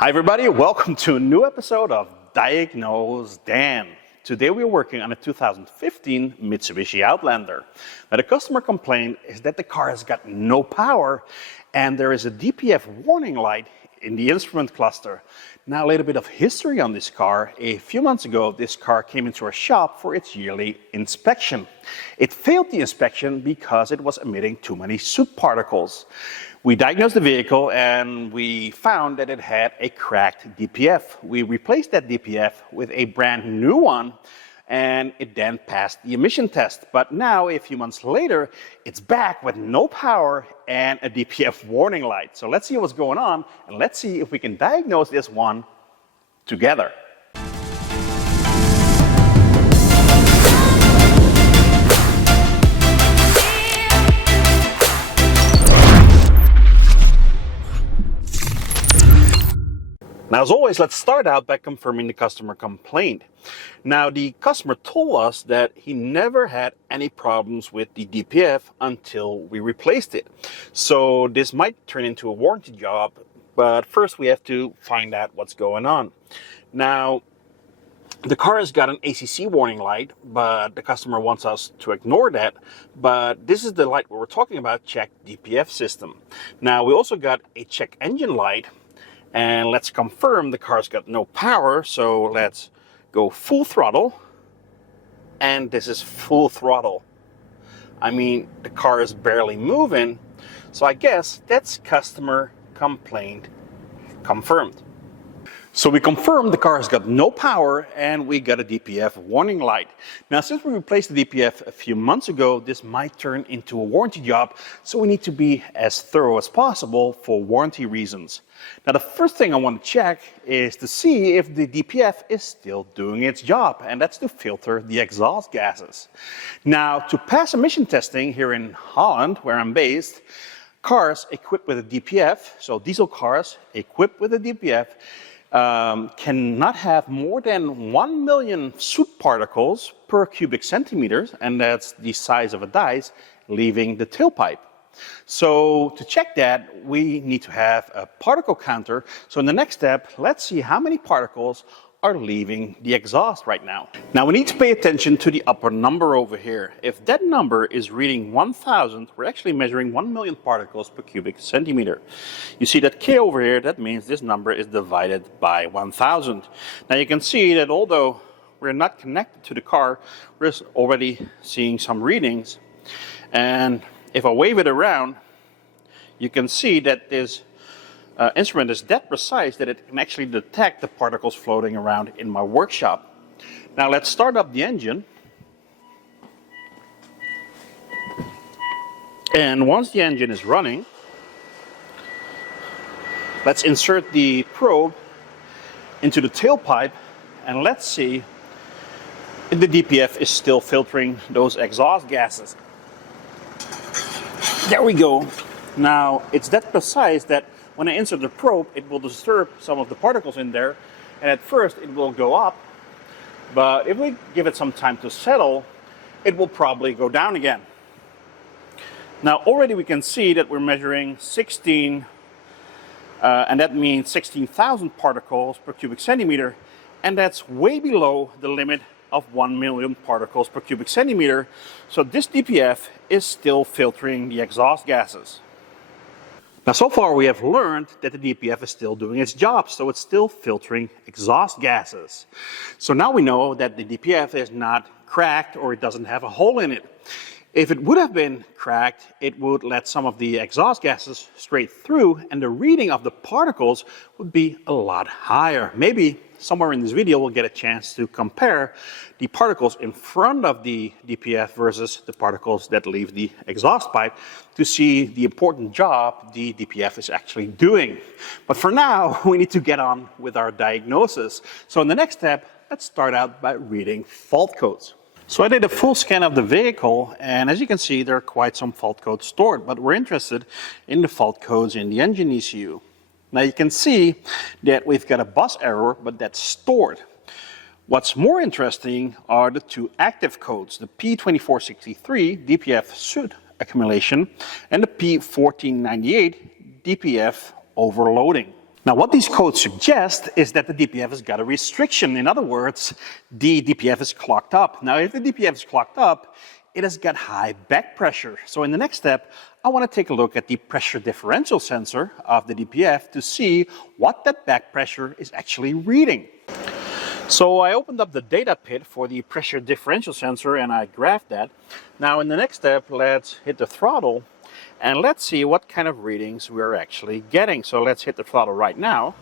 Hi everybody, welcome to a new episode of Diagnosedan. Today we're working on a 2015 Mitsubishi Outlander. Now the customer complaint is that the car has got no power and there is a DPF warning light in the instrument cluster. Now a little bit of history on this car. A few months ago this car came into our shop for its yearly inspection. It failed the inspection because it was emitting too many soot particles. We diagnosed the vehicle and we found that it had a cracked DPF. We replaced that DPF with a brand new one and it then passed the emission test. But now, a few months later, it's back with no power and a DPF warning light. So let's see what's going on and let's see if we can diagnose this one together. Now, as always, let's start out by confirming the customer complaint. Now, the customer told us that he never had any problems with the DPF until we replaced it. So this might turn into a warranty job, but first we have to find out what's going on. Now, the car has got an ACC warning light, but the customer wants us to ignore that. But this is the light we're talking about, check DPF system. Now, we also got a check engine light. And let's confirm the car's got no power, so let's go full throttle. And this is full throttle. I mean, the car is barely moving, so I guess that's customer complaint confirmed. So we confirmed the car has got no power and we got a DPF warning light. Now, since we replaced the DPF a few months ago, this might turn into a warranty job, so we need to be as thorough as possible for warranty reasons. Now, the first thing I want to check is to see if the DPF is still doing its job, and that's to filter the exhaust gases. Now, to pass emission testing here in Holland, where I'm based, cars equipped with a DPF, so diesel cars equipped with a DPF, cannot have more than 1 million soot particles per cubic centimeter, and that's the size of a dice, leaving the tailpipe. So to check that, we need to have a particle counter. So in the next step, let's see how many particles are leaving the exhaust right now. Now we need to pay attention to the upper number over here. If that number is reading 1000, we're actually measuring 1 million particles per cubic centimeter. You see that K over here, that means this number is divided by 1000. Now you can see that although we're not connected to the car, we're already seeing some readings. And if I wave it around, you can see that this instrument is that precise that it can actually detect the particles floating around in my workshop. Now let's start up the engine. And once the engine is running, let's insert the probe into the tailpipe and let's see if the DPF is still filtering those exhaust gases. There we go. Now it's that precise that when I insert the probe, it will disturb some of the particles in there, and at first it will go up, but if we give it some time to settle, it will probably go down again. Now already we can see that we're measuring 16, and that means 16,000 particles per cubic centimeter, and that's way below the limit of 1 million particles per cubic centimeter, so this DPF is still filtering the exhaust gases. Now, so far we have learned that the DPF is still doing its job, so it's still filtering exhaust gases. So now we know that the DPF is not cracked or it doesn't have a hole in it. If it would have been cracked, it would let some of the exhaust gases straight through and the reading of the particles would be a lot higher. Maybe somewhere in this video we'll get a chance to compare the particles in front of the DPF versus the particles that leave the exhaust pipe to see the important job the DPF is actually doing. But for now, we need to get on with our diagnosis. So in the next step, let's start out by reading fault codes. So I did a full scan of the vehicle, and as you can see, there are quite some fault codes stored, but we're interested in the fault codes in the engine ECU. Now you can see that we've got a bus error, but that's stored. What's more interesting are the two active codes, the P2463 DPF soot accumulation and the P1498 DPF overloading. Now, what these codes suggest is that the DPF has got a restriction. In other words, the DPF is clogged up. Now, if the DPF is clogged up, it has got high back pressure. So in the next step, I want to take a look at the pressure differential sensor of the DPF to see what that back pressure is actually reading. So I opened up the data pit for the pressure differential sensor and I graphed that. Now in the next step, let's hit the throttle and let's see what kind of readings we're actually getting. So let's hit the throttle right now.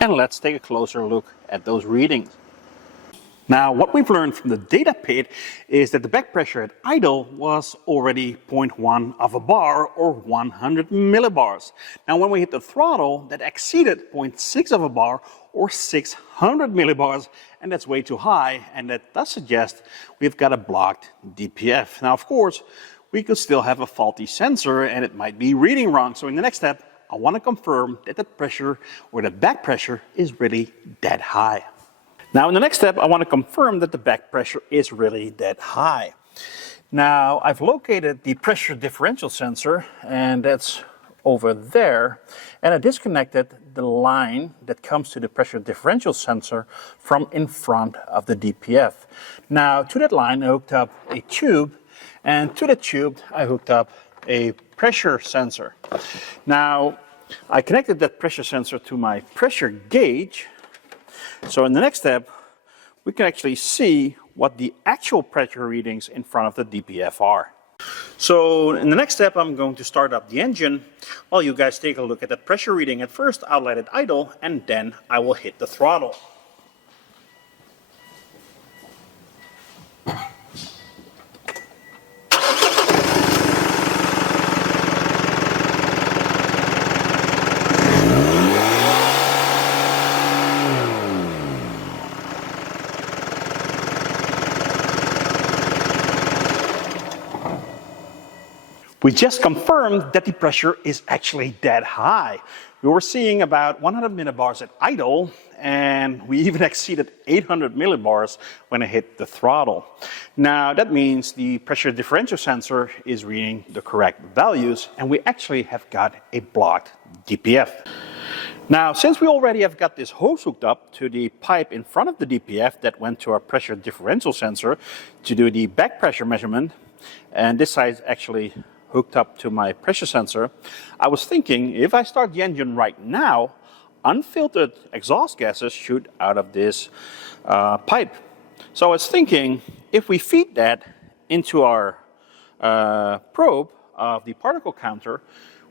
And let's take a closer look at those readings. Now, what we've learned from the data pit is that the back pressure at idle was already 0.1 of a bar or 100 millibars. Now, when we hit the throttle, that exceeded 0.6 of a bar or 600 millibars, and that's way too high, and that does suggest we've got a blocked DPF. Now, of course, we could still have a faulty sensor and it might be reading wrong. So in the next step, I want to confirm that the pressure or the back pressure is really that high. Now in the next step, I want to confirm that the back pressure is really that high. Now I've located the pressure differential sensor and that's over there, and I disconnected the line that comes to the pressure differential sensor from in front of the DPF. Now to that line I hooked up a tube, and to the tube I hooked up a pressure sensor. Now I connected that pressure sensor to my pressure gauge. So in the next step, we can actually see what the actual pressure readings in front of the DPF are. So in the next step, I'm going to start up the engine while you guys take a look at that pressure reading. At first, I'll let it idle and then I will hit the throttle. We just confirmed that the pressure is actually that high. We were seeing about 100 millibars at idle, and we even exceeded 800 millibars when I hit the throttle. Now that means the pressure differential sensor is reading the correct values, and we actually have got a blocked DPF. Now, since we already have got this hose hooked up to the pipe in front of the DPF that went to our pressure differential sensor to do the back pressure measurement, and this side actually hooked up to my pressure sensor, I was thinking if I start the engine right now, unfiltered exhaust gases shoot out of this pipe. So I was thinking if we feed that into our probe of the particle counter,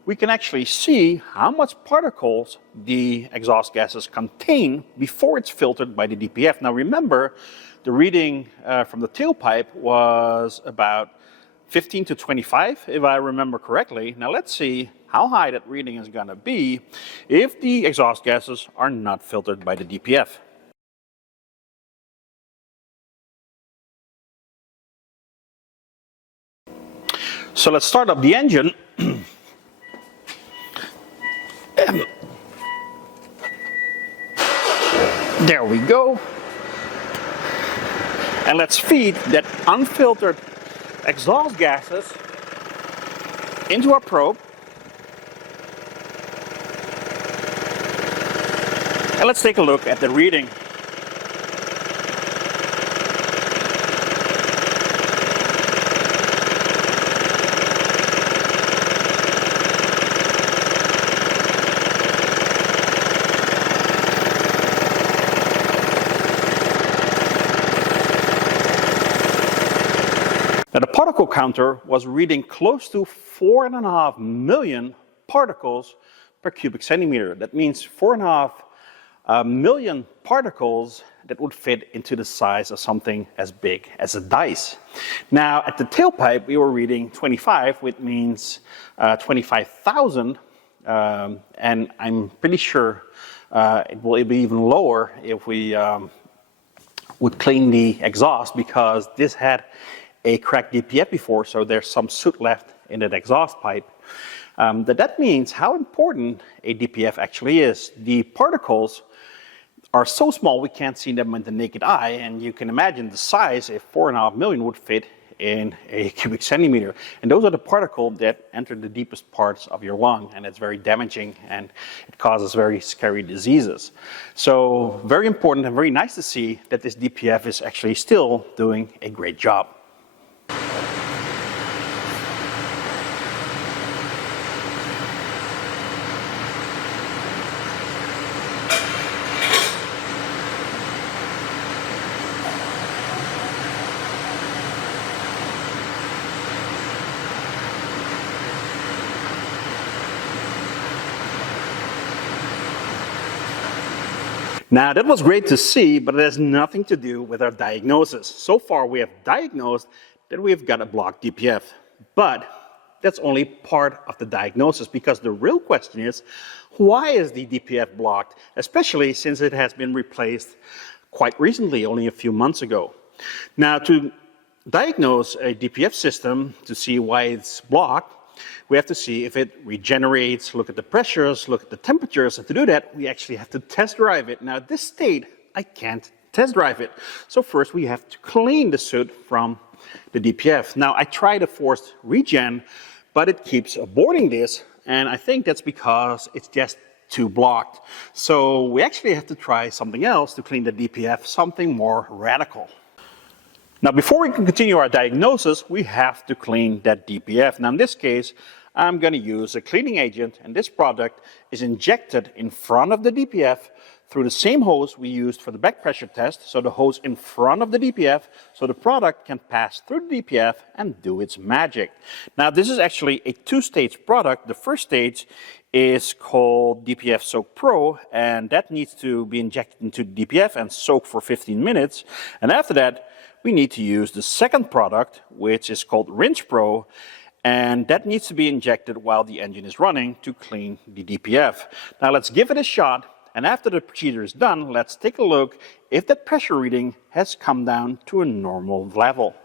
we can actually see how much particles the exhaust gases contain before it's filtered by the DPF. Now remember, the reading from the tailpipe was about 15 to 25, if I remember correctly. Now let's see how high that reading is going to be if the exhaust gases are not filtered by the DPF. So let's start up the engine. There we go. And let's feed that unfiltered exhaust gases into our probe. And let's take a look at the reading. Now the particle counter was reading close to 4.5 million particles per cubic centimeter. That means 4.5 million particles that would fit into the size of something as big as a dice. Now at the tailpipe we were reading 25, which means 25,000, and I'm pretty sure it will be even lower if we would clean the exhaust, because this had a cracked DPF before, so there's some soot left in that exhaust pipe. That means how important a DPF actually is. The particles are so small we can't see them with the naked eye, and you can imagine the size if 4.5 million would fit in a cubic centimeter. And those are the particles that enter the deepest parts of your lung, and it's very damaging and it causes very scary diseases. So very important and very nice to see that this DPF is actually still doing a great job. Now that was great to see, but it has nothing to do with our diagnosis. So far we have diagnosed that we've got a blocked DPF, but that's only part of the diagnosis, because the real question is, why is the DPF blocked, especially since it has been replaced quite recently, only a few months ago. Now to diagnose a DPF system to see why it's blocked, we have to see if it regenerates, look at the pressures, look at the temperatures, and to do that, we actually have to test drive it. Now, at this state, I can't test drive it. So first, we have to clean the soot from the DPF. Now, I tried a forced regen, but it keeps aborting this, and I think that's because it's just too blocked. So we actually have to try something else to clean the DPF, something more radical. Now, before we can continue our diagnosis, we have to clean that DPF. Now, in this case, I'm going to use a cleaning agent, and this product is injected in front of the DPF through the same hose we used for the back pressure test, so the hose in front of the DPF, so the product can pass through the DPF and do its magic. Now, this is actually a two-stage product. The first stage is called DPF Soak Pro, and that needs to be injected into the DPF and soak for 15 minutes. And after that, we need to use the second product, which is called Rinse Pro, and that needs to be injected while the engine is running to clean the DPF. Now let's give it a shot, and after the procedure is done, let's take a look if that pressure reading has come down to a normal level.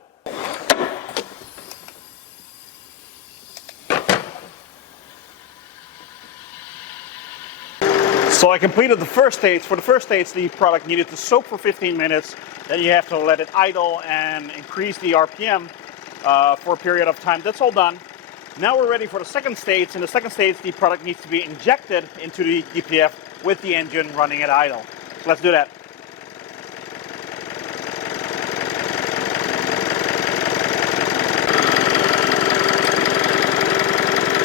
So I completed the first stage. For the first stage, the product needed to soak for 15 minutes. Then you have to let it idle and increase the RPM for a period of time. That's all done. Now we're ready for the second stage. In the second stage, the product needs to be injected into the DPF with the engine running at idle. So let's do that.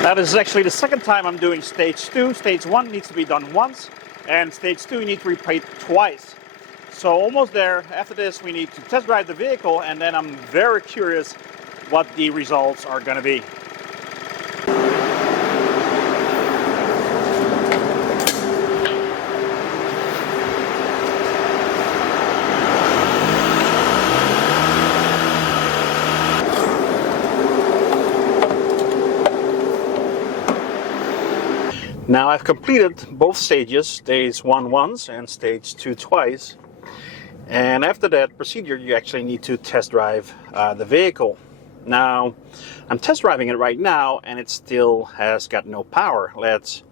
Now this is actually the second time I'm doing stage 2. Stage 1 needs to be done once, and stage 2 you need to repeat twice. So almost there. After this we need to test drive the vehicle, and then I'm very curious what the results are going to be. Now I've completed both stages, stage 1 once and stage 2 twice. And after that procedure, you actually need to test drive the vehicle. Now, I'm test driving it right now and it still has got no power. Let's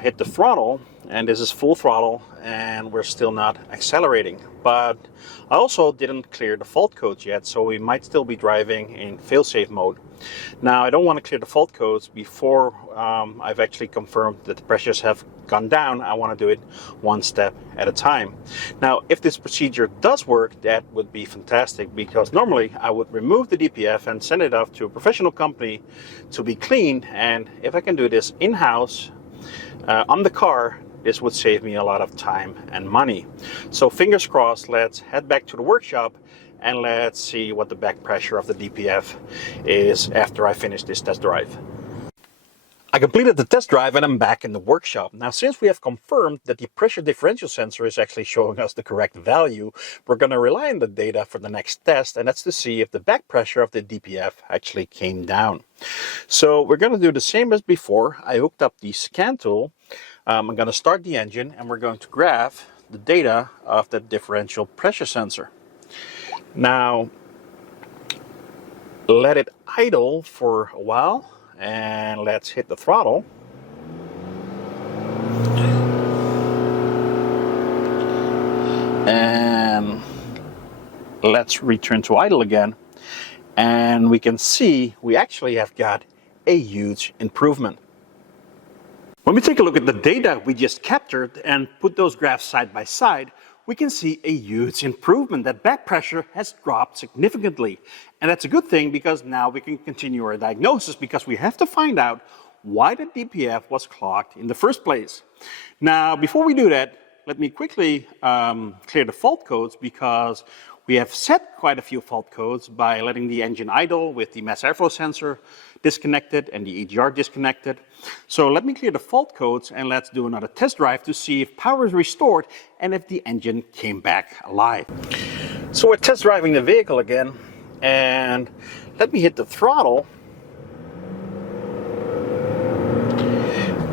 hit the throttle, and this is full throttle, and we're still not accelerating. But I also didn't clear the fault codes yet, so we might still be driving in fail-safe mode. Now, I don't want to clear the fault codes before I've actually confirmed that the pressures have gone down. I want to do it one step at a time. Now, if this procedure does work, that would be fantastic, because normally I would remove the DPF and send it off to a professional company to be cleaned. And if I can do this in-house on the car, this would save me a lot of time and money. So fingers crossed, let's head back to the workshop and let's see what the back pressure of the DPF is after I finish this test drive. I completed the test drive and I'm back in the workshop. Now, since we have confirmed that the pressure differential sensor is actually showing us the correct value, we're going to rely on the data for the next test, and that's to see if the back pressure of the DPF actually came down. So we're going to do the same as before. I hooked up the scan tool. I'm going to start the engine and we're going to graph the data of the differential pressure sensor. Now, let it idle for a while and let's hit the throttle. And let's return to idle again. And we can see we actually have got a huge improvement. When we take a look at the data we just captured and put those graphs side by side, we can see a huge improvement. That back pressure has dropped significantly. And that's a good thing because now we can continue our diagnosis, because we have to find out why the DPF was clogged in the first place. Now, before we do that, let me quickly clear the fault codes, because we have set quite a few fault codes by letting the engine idle with the mass airflow sensor disconnected and the EGR disconnected. So let me clear the fault codes and let's do another test drive to see if power is restored and if the engine came back alive. So we're test driving the vehicle again, and let me hit the throttle.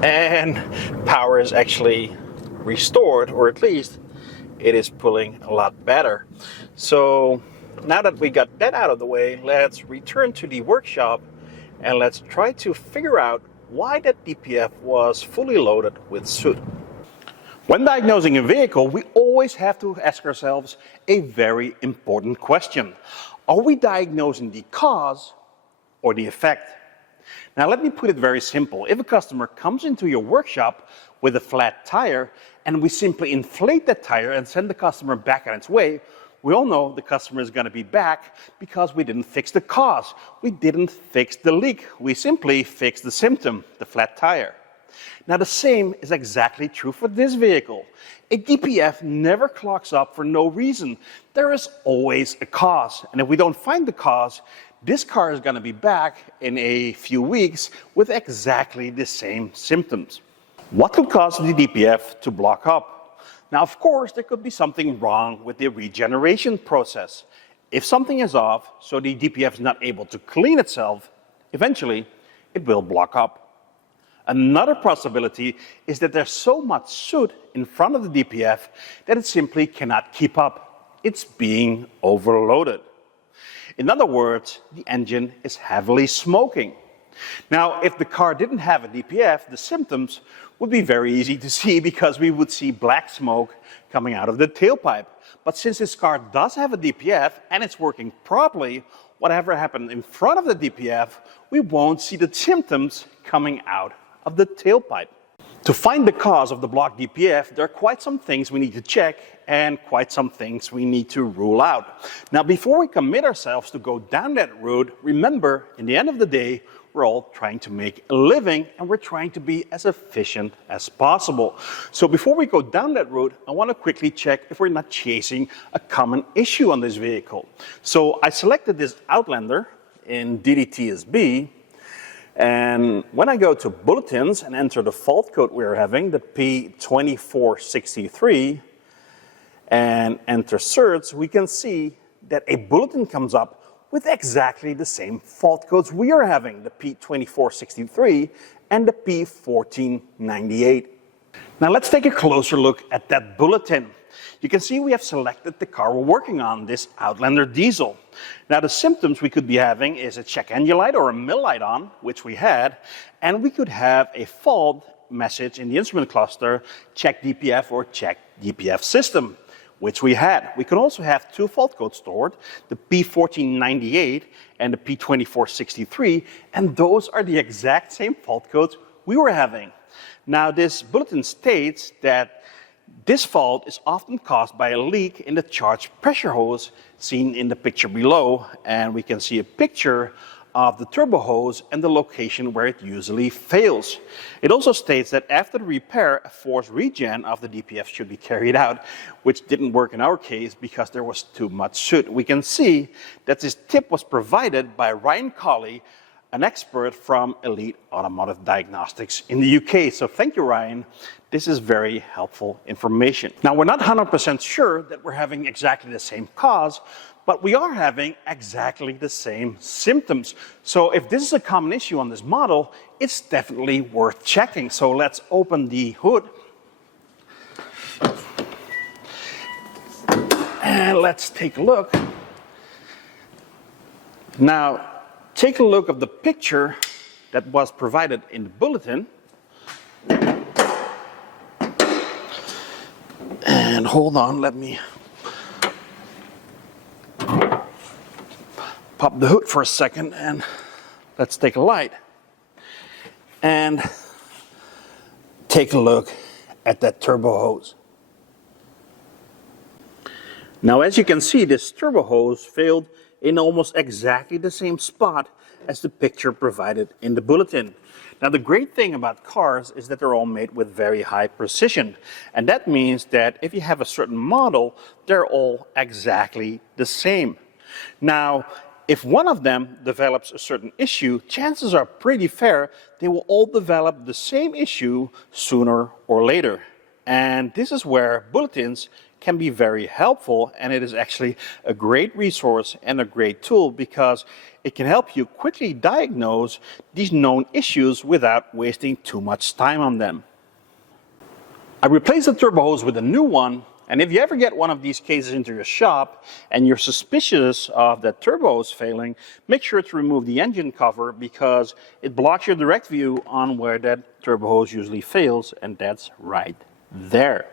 And power is actually restored, or at least it is pulling a lot better. So now that we got that out of the way, let's return to the workshop and let's try to figure out why that DPF was fully loaded with soot. When diagnosing a vehicle, we always have to ask ourselves a very important question. Are we diagnosing the cause or the effect? Now let me put it very simple. If a customer comes into your workshop with a flat tire and we simply inflate that tire and send the customer back on its way, we all know the customer is going to be back because we didn't fix the cause. We didn't fix the leak. We simply fixed the symptom, the flat tire. Now the same is exactly true for this vehicle. A DPF never clogs up for no reason. There is always a cause. And if we don't find the cause, this car is going to be back in a few weeks with exactly the same symptoms. What could cause the DPF to block up? Now, of course, there could be something wrong with the regeneration process. If something is off, so the DPF is not able to clean itself, eventually it will block up. Another possibility is that there's so much soot in front of the DPF that it simply cannot keep up. It's being overloaded. In other words, the engine is heavily smoking. Now, if the car didn't have a DPF, the symptoms would be very easy to see, because we would see black smoke coming out of the tailpipe. But since this car does have a DPF and it's working properly, whatever happened in front of the DPF, we won't see the symptoms coming out of the tailpipe. To find the cause of the blocked DPF, there are quite some things we need to check and quite some things we need to rule out. Now, before we commit ourselves to go down that route, remember, in the end of the day, we're all trying to make a living and we're trying to be as efficient as possible. So before we go down that route, I want to quickly check if we're not chasing a common issue on this vehicle. So I selected this Outlander in DDTSB. And when I go to bulletins and enter the fault code we're having, the P2463, and enter certs, we can see that a bulletin comes up with exactly the same fault codes we are having, the P2463 and the P1498. Now let's take a closer look at that bulletin. You can see we have selected the car we're working on, this Outlander diesel. Now the symptoms we could be having is a check engine light or a mill light on, which we had, and we could have a fault message in the instrument cluster, check DPF or check DPF system, which we had. We could also have two fault codes stored, the P1498 and the P2463, and those are the exact same fault codes we were having. Now this bulletin states that this fault is often caused by a leak in the charge pressure hose seen in the picture below, and we can see a picture of the turbo hose and the location where it usually fails. It also states that after the repair, a forced regen of the DPF should be carried out, which didn't work in our case because there was too much soot. We can see that this tip was provided by Ryan Colley, an expert from Elite Automotive Diagnostics in the UK. So thank you, Ryan. This is very helpful information. Now, we're not 100% sure that we're having exactly the same cause, but we are having exactly the same symptoms. So if this is a common issue on this model, it's definitely worth checking. So let's open the hood. And let's take a look. Now, take a look at the picture that was provided in the bulletin. And hold on, let me pop the hood for a second and let's take a light and take a look at that turbo hose. Now, as you can see, this turbo hose failed in almost exactly the same spot as the picture provided in the bulletin. Now, the great thing about cars is that they're all made with very high precision. And that means that if you have a certain model, they're all exactly the same. Now, if one of them develops a certain issue, chances are pretty fair they will all develop the same issue sooner or later. And this is where bulletins can be very helpful, and it is actually a great resource and a great tool because it can help you quickly diagnose these known issues without wasting too much time on them. I replaced the turbo hose with a new one, and if you ever get one of these cases into your shop and you're suspicious of that turbo hose failing, make sure to remove the engine cover because it blocks your direct view on where that turbo hose usually fails, and that's right there.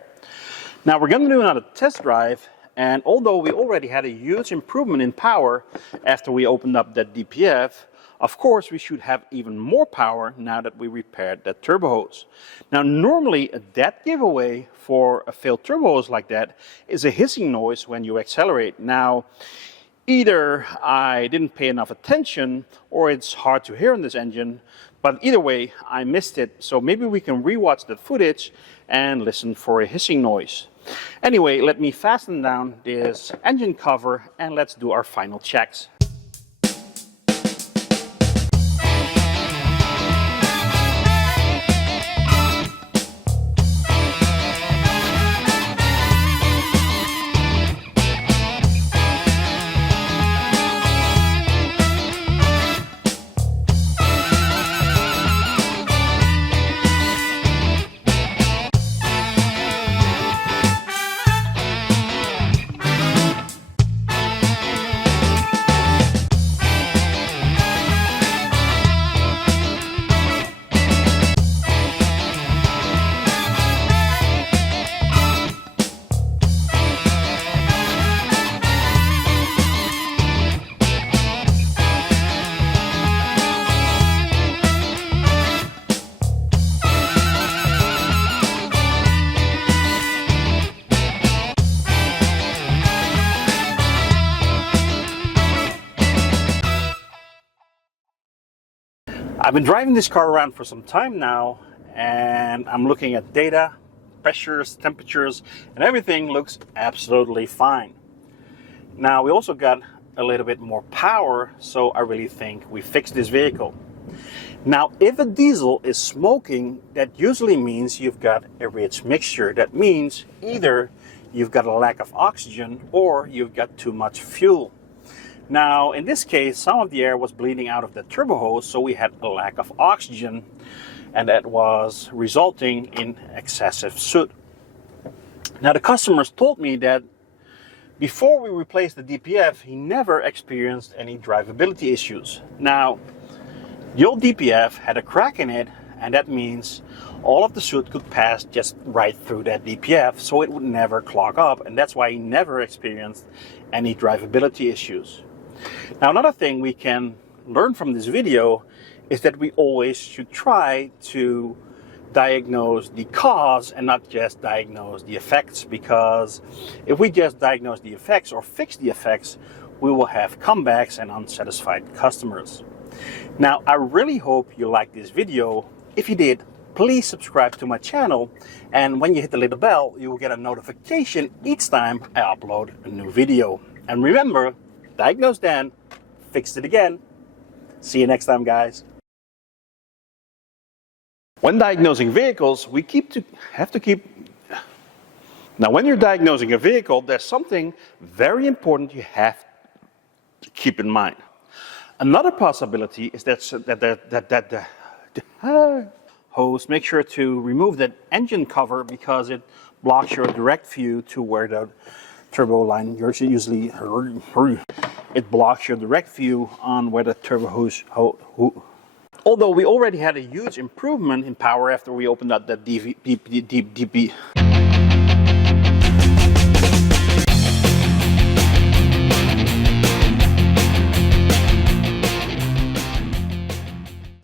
Now we're going to do another test drive, and although we already had a huge improvement in power after we opened up that DPF, of course we should have even more power now that we repaired that turbo hose. Now normally a dead giveaway for a failed turbo hose like that is a hissing noise when you accelerate. Now either I didn't pay enough attention or it's hard to hear in this engine, but either way I missed it, so maybe we can rewatch the footage and listen for a hissing noise. Anyway, let me fasten down this engine cover and let's do our final checks. I've been driving this car around for some time now, and I'm looking at data, pressures, temperatures, and everything looks absolutely fine. Now we also got a little bit more power, so I really think we fixed this vehicle. Now if a diesel is smoking, that usually means you've got a rich mixture. That means either you've got a lack of oxygen or you've got too much fuel. Now, in this case, some of the air was bleeding out of the turbo hose, so we had a lack of oxygen, and that was resulting in excessive soot. Now, the customers told me that before we replaced the DPF, he never experienced any drivability issues. Now, the old DPF had a crack in it, and that means all of the soot could pass just right through that DPF, so it would never clog up, and that's why he never experienced any drivability issues. Now, another thing we can learn from this video is that we always should try to diagnose the cause and not just diagnose the effects, because if we just diagnose the effects or fix the effects, we will have comebacks and unsatisfied customers. Now, I really hope you liked this video. If you did, please subscribe to my channel, and when you hit the little bell, you will get a notification each time I upload a new video. And remember, Diagnose Dan, fixed it again. See you next time, guys. When diagnosing vehicles, we have to keep. Now, when you're diagnosing a vehicle, there's something very important you have to keep in mind. Another possibility is that hose, make sure to remove that engine cover because it blocks your direct view to where the turbo line usually, it blocks your direct view on where the turbo hose. Although we already had a huge improvement in power after we opened up that DP.